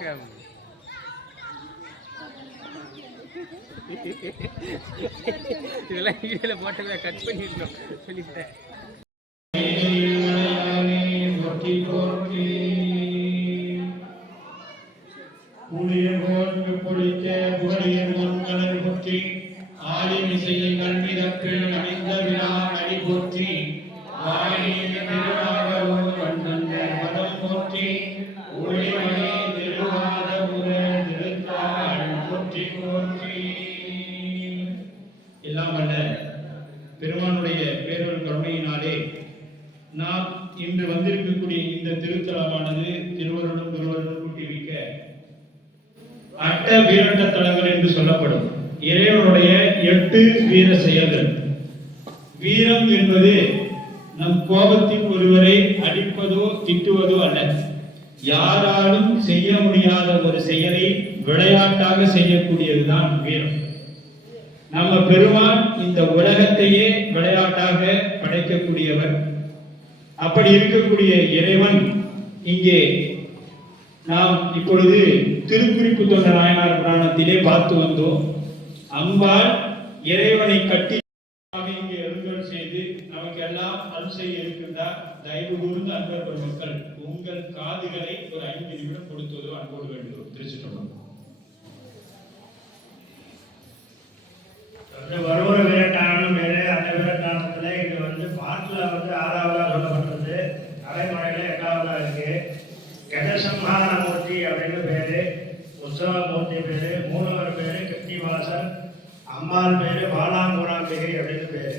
வணக்கம். இதெல்லாம் வீடியோல போட்டதை கட் பண்ணிடணும் சொல்லிட்டேன். எல்லாம் வல்ல பெருமானுடைய பேரொரு கருணையினாலே நாம் இன்று வந்திருக்கக்கூடிய இந்த திருத்தலமானது திருவருளும் குருவருளும் கூட்டி வைக்க அட்ட வீரட்ட தலங்கள் என்று சொல்லப்படும். இறைவனுடைய 8 வீர செயல்கள். வீரம் என்பது நம் கோபத்தில் ஒருவரை அடிப்பதோ திட்டுவதோ அல்ல, யாராலும் செய்ய முடியாத ஒரு செயலை விளையாட்டாக செய்யக்கூடியதுதான் வீரம். நம்ம பெருமான் இந்த உலகத்தையே விளையாட்டாக படைக்கக்கூடியவர். அப்படி இருக்கக்கூடிய இறைவன் இங்கே நாம் இப்பொழுது திருக்குறிப்பு தொண்ட நாயனார் புராணத்திலே பார்த்து வந்தோம். அம்பாள் இறைவனை கட்டி இங்கே எழுந்தருள் செய்து நமக்கு எல்லாம் அருள் செய்ய இருக்கின்றார். தயவு கூர்ந்து அன்பர் பெருமக்கள் உங்கள் காதுகளை ஒரு 5 நிமிடம் கொடுத்ததோ அன்போடு வேண்டும். திருச்சிட்டோம். வருவர விரட்டானம் மேலே அந்த விரட்டானத்துல இது பாட்டுல 6வதா சொல்லப்பட்டது, அரைமலையில 8வதா இருக்கு. கஜசம்ஹார மூர்த்தி அப்படின்னு பேரு, உற்சவ மூர்த்தி பேரு, மூலவர் பேரு கிருத்திவாசர், அம்பாள் பேரு பாலாங்குராம்பிகை அப்படின்னு பேரு.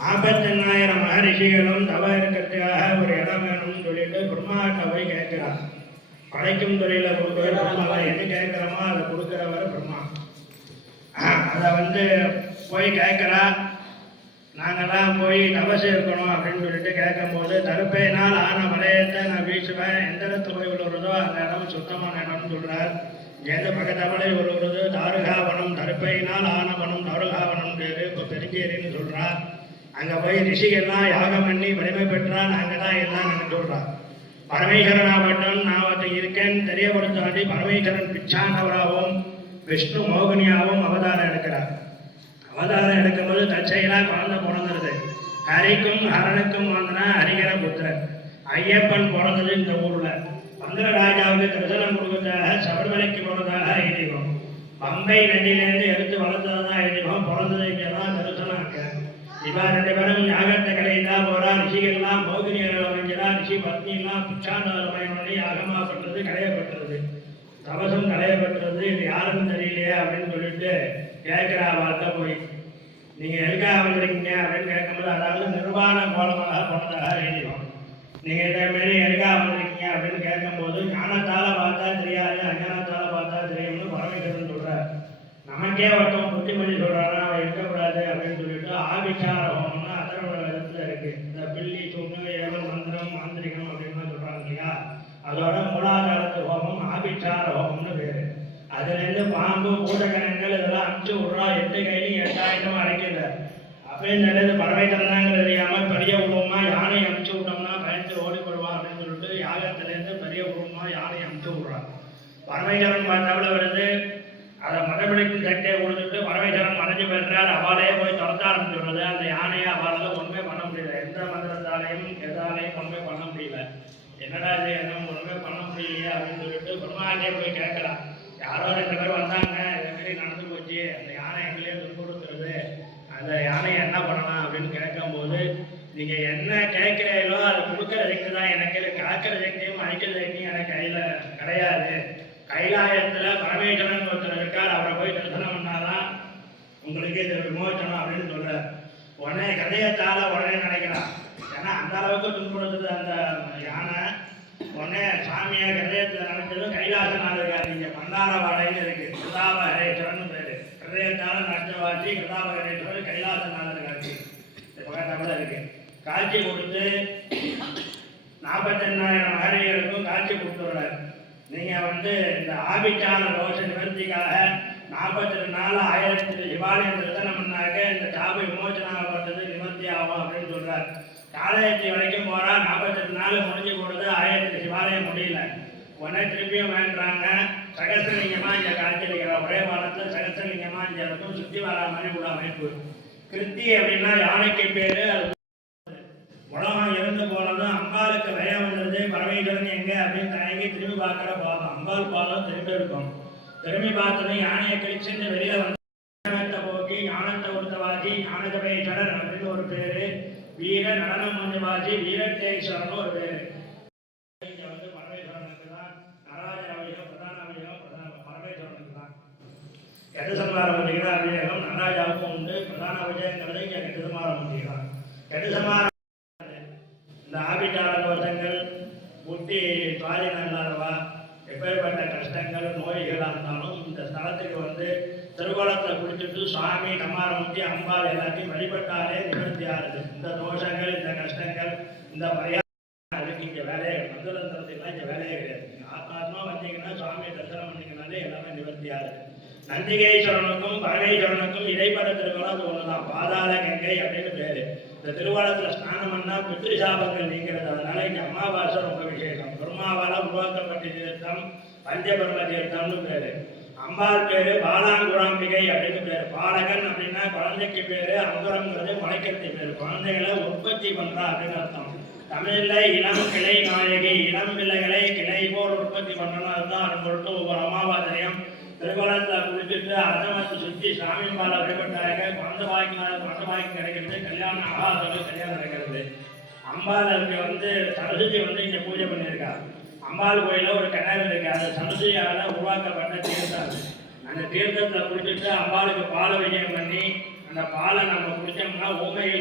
48,000 மகரிஷிகளும் தவ இருக்கிறதுக்காக ஒரு இடம் வேணும்னு சொல்லிட்டு பிரம்மாட்ட போய் கேட்கிறார். படைக்கும் தொழில கொண்டு போய் பிரம்மாவை என்ன கேட்கிறோமோ அதை கொடுக்கிறவர் பிரம்மா. அதை போய் கேட்குறா. நாங்கள்லாம் போய் தபசு இருக்கணும் அப்படின்னு சொல்லிட்டு கேட்கும்போது, தருப்பையினால் ஆன வளையத்தை நான் வீசுவேன், எந்த இடத்து போய் விழுறதோ அந்த இடம் சுத்தமான இடம்னு சொல்கிறார். எந்த பக்கத்தவளை விழுகிறது தாருகாவனம், தருப்பையினால் ஆனவனம் தாருகாவனம் பேரு, இப்போ பெருஞ்சேரின்னு சொல்கிறார். அங்கே போய் ரிஷிகள்லாம் யாகம் பண்ணி வலிமை பெற்றால் அங்கே தான் எல்லாம் எனக்கு சொல்கிறார். பரமேஸ்வரனாகட்டும் நான் ஒருத்தன் இருக்கேன்னு தெரியப்படுத்தாண்டி பரமேஸ்வரன் பிச்சாண்டவராகவும் விஷ்ணு மோகினியாகவும் அவதாரம் எடுக்கிறார். அவதாரம் எடுக்கும்போது தற்செயலாக குழந்தை பிறந்துருது. ஹரிக்கும் ஹரனுக்கும் வந்தனா ஹரிகர புத்திரன். ஐயப்பன் பிறந்தது இந்த ஊரில். பந்தரராஜாவுக்கு தரிசனம் கொடுக்கறதாக சபரிமலைக்கு போனதாக ஐதீகம். பம்பை நதியிலேருந்து எடுத்து வளர்ந்ததான் ஐதீகம். பிறந்தது இங்கே தான் தரிசனம் அங்கே. இவா 2 பேரும் யாகத்தை கலையிதான் போறா. ரிஷிகள்லாம் மோகினியர்கள் அமைஞ்சிடா. ரிஷி பத்னிலாம் பிச்சாண்டவரமையோட யாகமாக பண்ணுறது களையப்பட்டுறது, தவசம் களையப்பட்டுறது. இது யாருன்னு தெரியலையே அப்படின்னு சொல்லிட்டு கேட்குறா. வாழ்க்கை போய் நீங்கள் எதுக்காக வந்துருக்கீங்க அப்படின்னு கேட்கும்போது, அதாவது நிர்வாண கோலமாக போனதாக எழுதிடும். நீங்கள் இதே மாரி எதுக்காக வந்திருக்கீங்க அப்படின்னு கேட்கும்போது, ஞானத்தால் பார்த்தா தெரியாது, அஞ்ஞானத்தால் பார்த்தா தெரியும்னு பரமேஸ்வரன் சொல்கிறார். நமக்கே ஒருத்தம் புத்திமதி சொல்கிறாரா அவன் இருக்கக்கூடாது அப்படின்னு சொல்லிட்டு ஆபிச்சார ஹோமம்னு அதர்வ இடத்துல இருக்குது. இந்த பில்லி தூணு ஏவல் மந்திரம் மாந்திரிகம் அப்படின்னு சொல்கிறாங்க இல்லையா, அதோட மூலாதாரத்து ஹோமம் ஆபிச்சார ஹோமம்னு பேர். அதுலேருந்து பாம்பு பூதகணங்கள் இதெல்லாம் அனுப்பிச்சு விட்றா. 8 கையிலையும் 8,000 அடைக்கல அப்படின்னு சொல்லிட்டு பறவைத்தந்தாங்க தெரியாமல் பெரிய உருவமா யானை அனுப்பிச்சு விட்டோம்னா பயந்து ஓடிப்படுவான் அப்படின்னு சொல்லிட்டு யாகத்திலேருந்து பெரிய உருவமா யானை அனுப்பிச்சு விட்றான். பரமேஸ்வரன் பார்த்தாவில் வருது. அதை மதப்பிடிக்கும் சக்தியை கொடுத்துட்டு பரமேஸ்வரன் மறைஞ்சு பெற்றார். அவளையே போய் துரத்த ஆரம்பிச்சுடுறது. அந்த யானையை அவளால் ஒன்றுமே பண்ண முடியல. எந்த மந்திரத்தாலையும் எதாலையும் ஒன்றுமே பண்ண முடியல. என்னடா இது என்ன ஒன்றுமே பண்ண முடியலையே அப்படின்னு சொல்லிட்டு பிரம்மாண்டே போய் கேட்கலாம். யாரோ 2 பேர் வந்தாங்க, இதே நடந்து போச்சு, அந்த யானை எங்களையே துன்புறுத்துறது, அந்த யானையை என்ன பண்ணலாம் அப்படின்னு கேட்கும்போது, நீங்கள் என்ன கேட்குறீங்களோ அதை கொடுக்குற சக்தி தான் எனக்கு, காக்கிற சக்தியும் அழிக்கிற சக்தியும் எனக்கு கையில் கிடையாது. கைலாயத்தில் பரமேஸ்வரன் ஒருத்தர் இருக்கார், அவரை போய் தரிசனம் பண்ணாதான் உங்களுக்கு இது விமோச்சனம் அப்படின்னு சொல்கிறார். உடனே கதையத்தால் உடனே நினைக்கிறான். ஏன்னா அந்த அளவுக்கு துன்புறுத்துது அந்த யானை. உடனே சாமியை ஹிருதயத்தில் நினைச்சதும் கைலாசநாதர் இங்கே மந்தாரவாடைன்னு இருக்கு, கிருதாபகரேஸ்வரன் பேர். ஹிருதயத்தால் நடிச்சவாச்சி கிருதாபகரேஸ்வரர் கைலாசநாதர் காட்சி பக்கத்தில் இருக்கு. காட்சி கொடுத்து 48,000 மகரிகளுக்கும் காட்சி கொடுத்துடுறாரு. நீங்கள் இந்த ஆபிச்சார தோஷ நிவர்த்திக்காக 42 நாள் 1000 சிவாலயம் தரிசனம் பண்ணாக்க இந்த சாப விமோச்சனாகப்பட்டது நிவர்த்தி ஆகும் அப்படின்னு சொல்கிறார். காலையத்தி வரைக்கும் போகிறா. 48 நாள் முடிஞ்சு கொடுத்து 1000 சிவாலயம் முடியல. உடனே திருப்பியும் வேண்டாங்க சகசலிங்கமா இங்க காட்சியளிக்கிற ஒரே வாரத்தில் சகசலிங்கமா இங்க இருக்கும் சுத்தி வரா மாதிரி உள்ள அமைப்பு. கிருத்தி அப்படின்னா யானைக்கு பேரு. உலகம் இருந்து போனதும் அம்பாளுக்கு பயம் வந்தது. பரமேஸ்வரன் எங்க அப்படின்னு தயங்கி திரும்பி பார்க்கிற பாதம் அம்பாள் பாதம் திரும்பி இருக்கும். திரும்பி பார்த்ததும் யானையை கழிச்சுட்டு வெளியில வந்து போக்கி ஞானத்தை கொடுத்தவாசி ஞானகபேஸ்வரர் அப்படின்னு ஒரு பேரு. வீர நடனம் மஞ்சவாசி வீரட்டேஸ்வரன் ஒரு பேரு. இங்க வந்து பரமேஸ்வரனுக்கு தான் நடராஜ அபிஷேகம் பிரதான அபிஷேகம் பரமேஸ்வரனுக்கு தான். கெட்டசம்மாரம் பண்ணிக்கிற அபிஷேகம் நடராஜாவுக்கும் உண்டு. பிரதான அபிஷேகங்கிறது இங்க கெட்டசம்மாரம் பண்ணிக்கிறார். கெட்டசம்மாரம் இந்த ஆபிட்டாள தோஷங்கள் முட்டி சுவாதீனம் இல்லாதவா எப்பேற்பட்ட கஷ்டங்கள் நோய்களாக இருந்தாலும் இந்த ஸ்தலத்துக்கு வந்து திருக்கோலத்தில் குடிச்சிட்டு சுவாமி கம்மாரமுட்டி அம்பாள் எல்லாத்தையும் வழிபட்டாலே நிவர்த்தி ஆகுது. இந்த தோஷங்கள் இந்த கஷ்டங்கள் இந்த பரிகாரம் அதுக்கு இங்கே வேலையே மதுரந்தரத்துக்குலாம் இங்கே வேலையே கிடையாது. நீங்கள் ஆத்மாத்மா வந்தீங்கன்னா சுவாமியை தரிசனம் பண்ணிங்கனாலே எல்லாமே நிவர்த்தி ஆகுது. நந்திகேஸ்வரனுக்கும் பரமேஸ்வரனுக்கும் இடைப்பட்ட திருக்கோலம் அது ஒண்ணுதான். பாதாள கங்கை அப்படின்னு பேரு. இந்த திருவாளத்துல ஸ்நானம் பண்ணா பித்ரு சாபங்கள் நீங்கிறது. அதனால இங்க அமாவாசை ரொம்ப விசேஷம். பெருமாவால உருவாக்கப்பட்ட தீர்த்தம் பஞ்சபர்ம தீர்த்தம்னு பேரு. அம்பாள் பேரு பாலாங்குராம்பிகை அப்படின்னு பேரு. பாலகன் அப்படின்னா குழந்தைக்கு பேரு. அங்குரம்ங்கிறது முளைக்கிறது பேரு. குழந்தைகளை உற்பத்தி பண்றா அப்படின்னு அர்த்தம். தமிழ்ல இளம் கிளை நாயகி. இளம் பிள்ளைகளை கிளை போல் உற்பத்தி பண்ணணும். அதுதான் பொருட்டு ஒவ்வொரு அமாவாசையும் திருக்கோலத்தில் குளிச்சுட்டு அரசமத்தை சுற்றி சாமி பாலை வழிபட்டாங்க. குழந்தை பாய்க்கு கிடைக்கிறது. கல்யாணம் ஆகாதவங்க கல்யாணம் நடக்கிறது. அம்பாளுக்கு வந்து சரஸ்வதி வந்து இங்கே பூஜை பண்ணியிருக்கா. அம்பாள் கோயிலில் ஒரு கிணறு இருக்கு. அது சரஸ்வதியால் உருவாக்கப்பட்ட தீர்த்தம். அந்த தீர்த்தத்தை குடிச்சிட்டு அம்பாளுக்கு பால் விஜயம் பண்ணி அந்த பாலை நம்ம குடிச்சோம்னா ஊமையில்